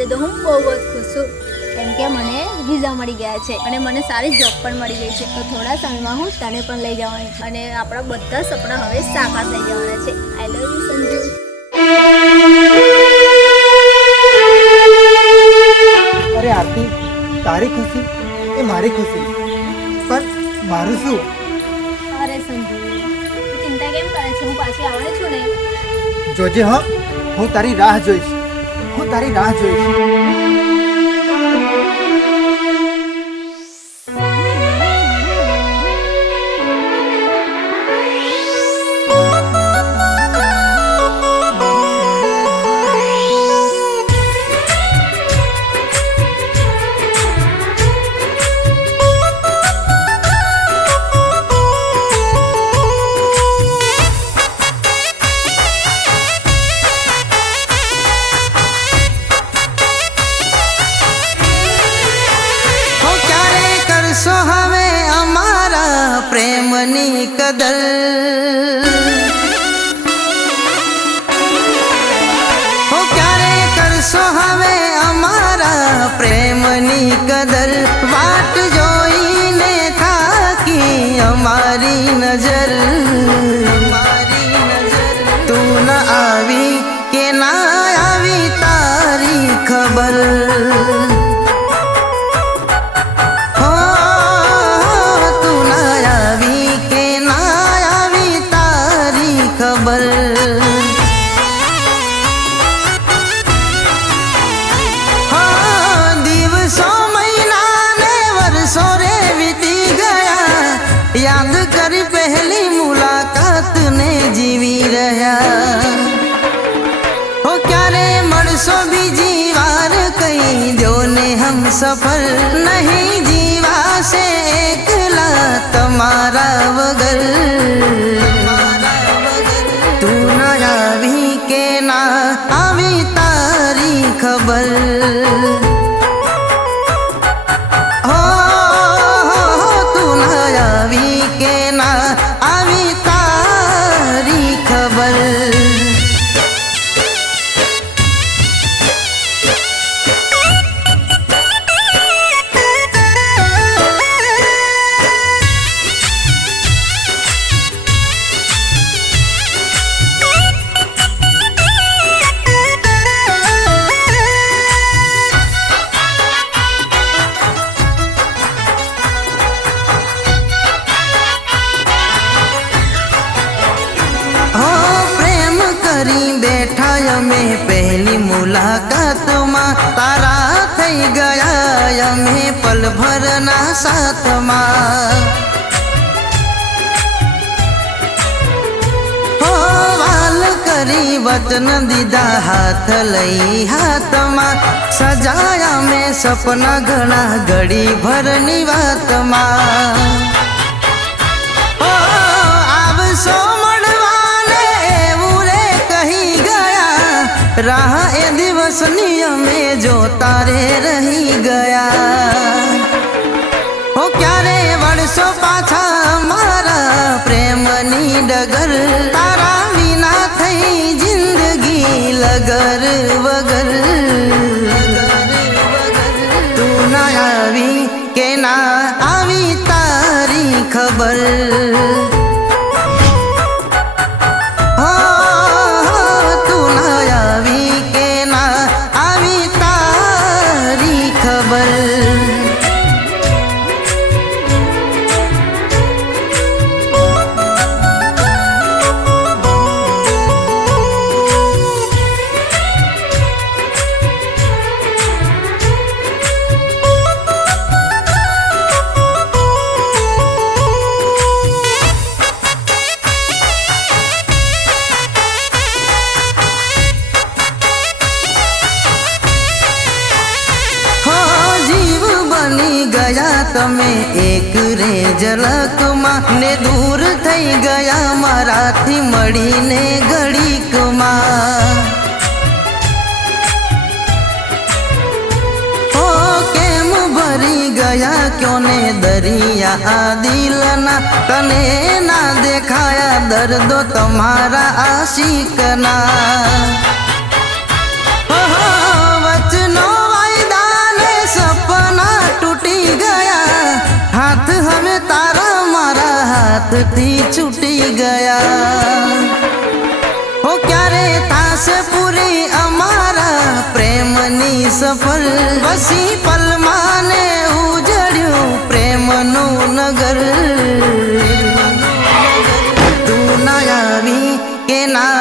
આજે તો હું બહુ જ ખુશ છું કેમ કે મને વિઝા મળી ગયા છે અને મને સારી જોબ પણ મળી ગઈ છે. તો થોડા સમયમાં હું તને પણ લઈ જવાની છું અને આપણા બધા સપના હવે સાકાર થઈ જવાના છે. આઈ લવ યુ સંજુ. અરે આરતી, તારી ખુશી એ મારી ખુશી, પણ મારું શું? અરે સંજુ, તું ચિંતા કેમ કરે છે? હું પાછી આવવાની છું ને. જોજે હો, હું તારી રાહ જોઈશ, હું તારી રાહ જોઈશ. હવે અમારા પ્રેમની કદર ક્યારે કરશો? હવે અમારા પ્રેમની કદર વાટ જોઈને થાકી અમારી નજર તું ન આવી કે ના આવી તારી ખબર. યાદ કરી પહેલી મુલાકાત ને જીવી રહ્યા હો ક્યારે મળશો બીજી વાર કહી દો ને હમ સફર નહીં જીવાશે એકલા તમારા વગર. તું ન આવી કે ના આવી તારી ખબર. બેઠા અમે પહેલી મુલાકાતમાં તારા થઈ ગયા અમે પલભરના સાથમાં. હો વાલ કરી વચન દીધા હાથ લઈ હાથમાં સજાયા મેં સપના ઘણા ઘડી ભરની વાતમાં. આવશો રાહ એ દિવસની અમે જોતા રે રહી ગયા હો ક્યારે વળશો પાછા મારા પ્રેમની ડગર તારા વિના થઈ જિંદગી લગર વગર. તું ના આવી કે ના આવી તારી ખબર. ગયા તમે એક રે ઝલકમાં ને દૂર થઈ ગયા મારાથી મળીને ઘડીકમાં. હો કેમ ભરી ગયા ક્યો ને દરિયા આ દિલના તને ના દેખાયા દર્દો તમારા આશિકના. વચનો હાથથી છૂટી ગયા. હો ક્યારે થાશે પૂરી અમારા પ્રેમની સફર, વસી પલમાં ને ઉજળ્યું પ્રેમનું નગર. તું ના આવી કે ના